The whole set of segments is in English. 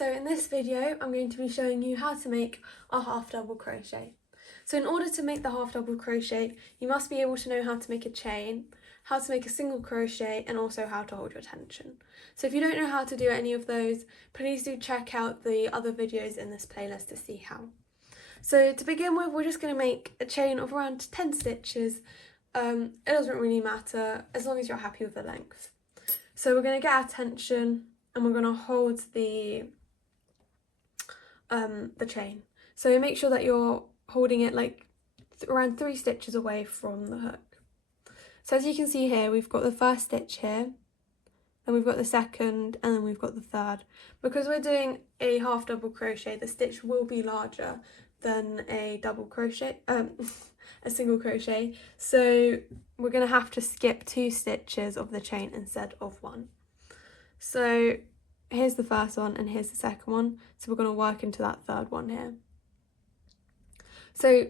So in this video, I'm going to be showing you how to make a half double crochet. So in order to make the half double crochet, you must be able to know how to make a chain, how to make a single crochet, and also how to hold your tension. So if you don't know how to do any of those, please do check out the other videos in this playlist to see how. So to begin with, we're just going to make a chain of around 10 stitches. It doesn't really matter as long as you're happy with the length. So we're going to get our tension and we're going to hold the chain. So make sure that you're holding it like around 3 stitches away from the hook. So as you can see here, we've got the first stitch here, then we've got the second, and then we've got the third. Because we're doing a half double crochet, the stitch will be larger than a double crochet, a single crochet. So we're going to have to skip 2 stitches of the chain instead of 1. So here's the first one and here's the second one. So we're going to work into that third one here. So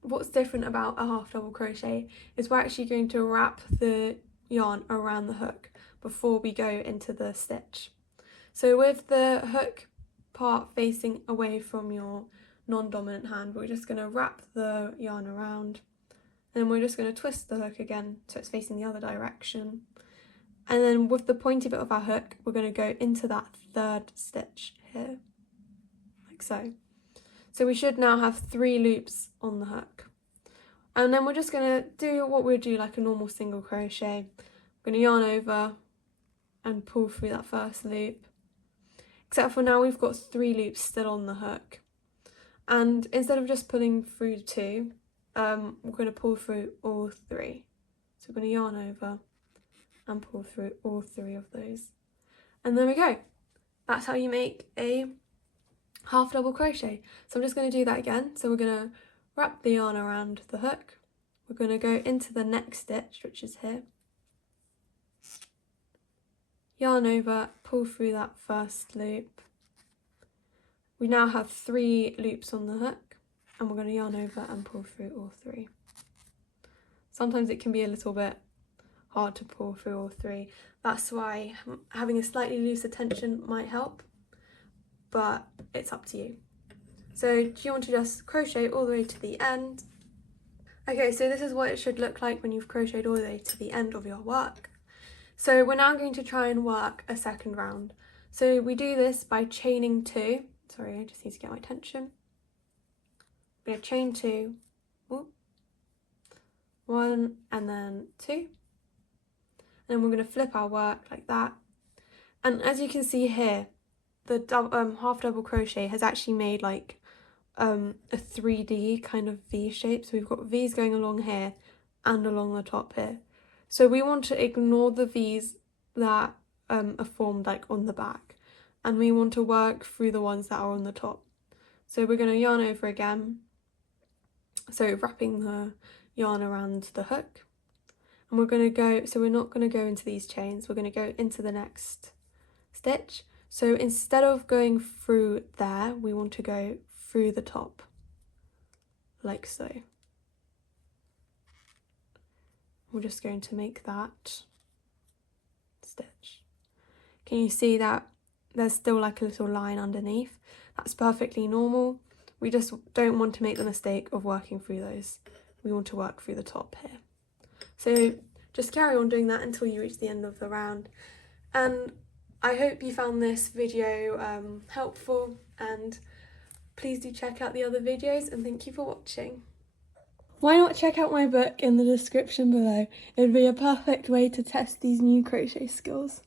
what's different about a half double crochet is we're actually going to wrap the yarn around the hook before we go into the stitch. So with the hook part facing away from your non-dominant hand, we're just going to wrap the yarn around, and then we're just going to twist the hook again so it's facing the other direction. And then with the pointy bit of our hook, we're going to go into that third stitch here, like so. So we should now have 3 loops on the hook. And then we're just going to do what we'd do like a normal single crochet. We're going to yarn over and pull through that first loop. Except for now we've got 3 loops still on the hook. And instead of just pulling through 2, we're going to pull through all 3. So we're going to yarn over and pull through all 3 of those. And there we go. That's how you make a half double crochet. So I'm just going to do that again. So we're going to wrap the yarn around the hook. We're going to go into the next stitch, which is here. Yarn over, pull through that first loop. We now have 3 loops on the hook, and we're going to yarn over and pull through all 3. Sometimes it can be a little bit hard to pull through all 3. That's why having a slightly looser tension might help, but it's up to you. So do you want to just crochet all the way to the end? Okay, so this is what it should look like when you've crocheted all the way to the end of your work. So we're now going to try and work a second round. So we do this by chaining 2. Sorry, I just need to get my tension. I'm going to chain 2, 1 and then 2. And then we're going to flip our work like that. And as you can see here, the half double crochet has actually made like a 3D kind of V shape. So we've got V's going along here and along the top here. So we want to ignore the V's that are formed like on the back, and we want to work through the ones that are on the top. So we're going to yarn over again, so wrapping the yarn around the hook, and we're going to go, so we're not going to go into these chains, we're going to go into the next stitch. So instead of going through there, we want to go through the top, like so. We're just going to make that stitch. Can you see that there's still like a little line underneath? That's perfectly normal. We just don't want to make the mistake of working through those. We want to work through the top here. So just carry on doing that until you reach the end of the round. And I hope you found this video helpful, and please do check out the other videos, and thank you for watching. Why not check out my book in the description below? It would be a perfect way to test these new crochet skills.